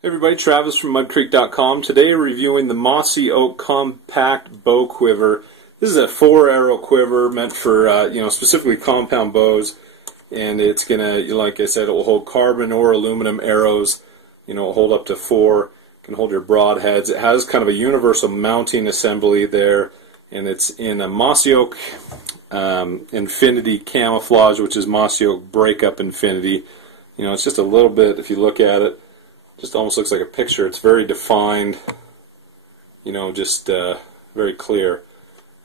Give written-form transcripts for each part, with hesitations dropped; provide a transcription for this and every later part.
Hey everybody, Travis from MUDDcreek.com. Today reviewing the Mossy Oak Compact Bow Quiver. This is a 4-arrow quiver meant for specifically compound bows, and it's gonna, like I said, it will hold carbon or aluminum arrows. It'll hold up to 4. It can hold your broadheads. It has kind of a universal mounting assembly there, and it's in a Mossy Oak Infinity camouflage, which is Mossy Oak Breakup Infinity. It's just a little bit, if you look at it, just almost looks like a picture. It's very defined, just very clear.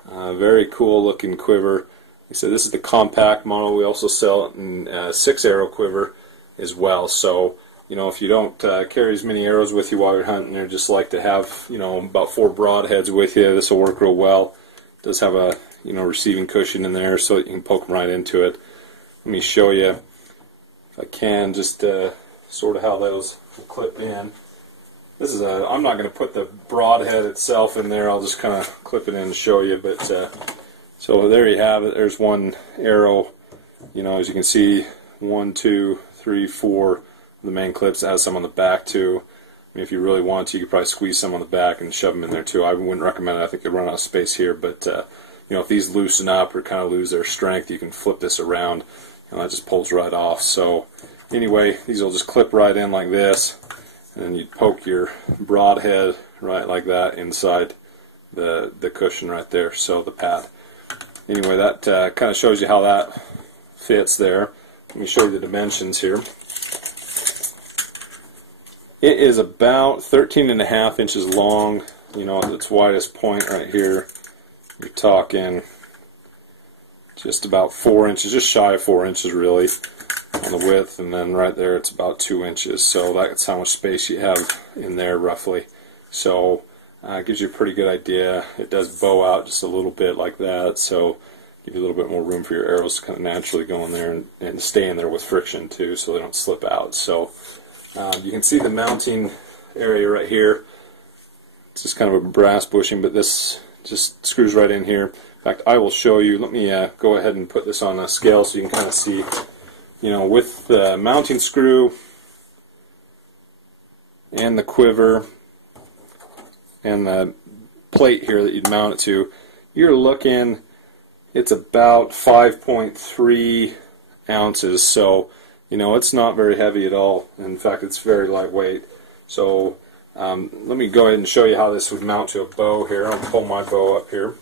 Very cool looking quiver. Like I said, this is the compact model. We also sell it in 6-arrow quiver as well. So, if you don't carry as many arrows with you while you're hunting, or just like to have, about 4 broadheads with you, this will work real well. It does have a, receiving cushion in there so you can poke them right into it. Let me show you, if I can, just sort of how those will clip in. This is I'm not going to put the broadhead itself in there. I'll just kind of clip it in and show you. But so there you have it. There's one arrow. As you can see, 1, 2, 3, 4 of the main clips. It has some on the back too. I mean, if you really want to, you could probably squeeze some on the back and shove them in there too. I wouldn't recommend it. I think they run out of space here. But if these loosen up or kind of lose their strength, you can flip this around, and that just pulls right off. So anyway, these will just clip right in like this, and then you poke your broadhead right like that inside the cushion right there, so the pad. Anyway, that kind of shows you how that fits there. Let me show you the dimensions here. It is about 13.5 inches long, at its widest point right here. You're talking just about 4 inches, just shy of 4 inches really, on the width, and then right there it's about 2 inches. So that's how much space you have in there roughly. So it gives you a pretty good idea. It does bow out just a little bit like that, so give you a little bit more room for your arrows to kind of naturally go in there and stay in there with friction too, so they don't slip out. So you can see the mounting area right here. It's just kind of a brass bushing, but this just screws right in here. In fact, I will show you. Let me go ahead and put this on a scale so you can kind of see. With the mounting screw and the quiver and the plate here that you'd mount it to, you're looking, it's about 5.3 ounces. So, it's not very heavy at all. In fact, it's very lightweight. So, let me go ahead and show you how this would mount to a bow here. I'll pull my bow up here.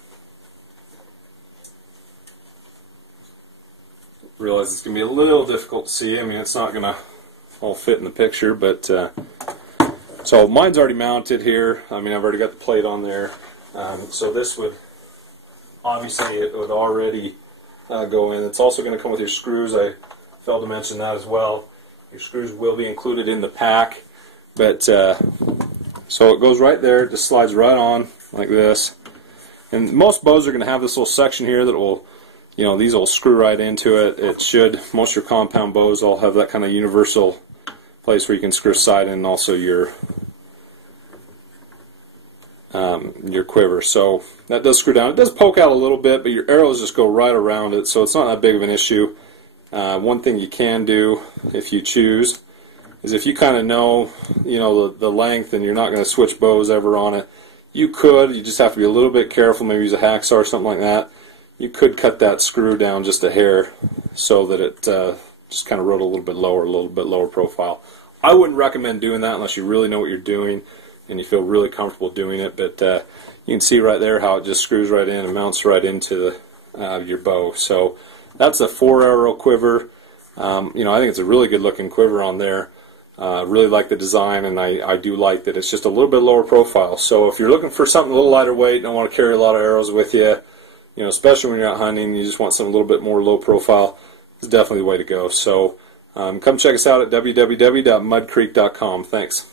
Realize it's going to be a little difficult to see. I mean, it's not going to all fit in the picture, but so mine's already mounted here. I mean, I've already got the plate on there. So this would, obviously, it would already go in. It's also going to come with your screws. I failed to mention that as well. Your screws will be included in the pack, but so it goes right there. It just slides right on like this. And most bows are going to have this little section here that will, these will screw right into it. It should. Most of your compound bows all have that kind of universal place where you can screw a side in, and also your quiver. So that does screw down. It does poke out a little bit, but your arrows just go right around it, so it's not that big of an issue. One thing you can do, if you choose, is if you kind of know, the length, and you're not going to switch bows ever on it, you could. You just have to be a little bit careful. Maybe use a hacksaw or something like that. You could cut that screw down just a hair so that it just kind of rode a little bit lower profile. I wouldn't recommend doing that unless you really know what you're doing and you feel really comfortable doing it, but you can see right there how it just screws right in and mounts right into your bow. So that's a 4-arrow quiver. I think it's a really good looking quiver on there. Really like the design, and I do like that it's just a little bit lower profile. So if you're looking for something a little lighter weight, don't want to carry a lot of arrows with you, especially when you're out hunting, you just want something a little bit more low profile, it's definitely the way to go. So come check us out at www.muddcreek.com. Thanks.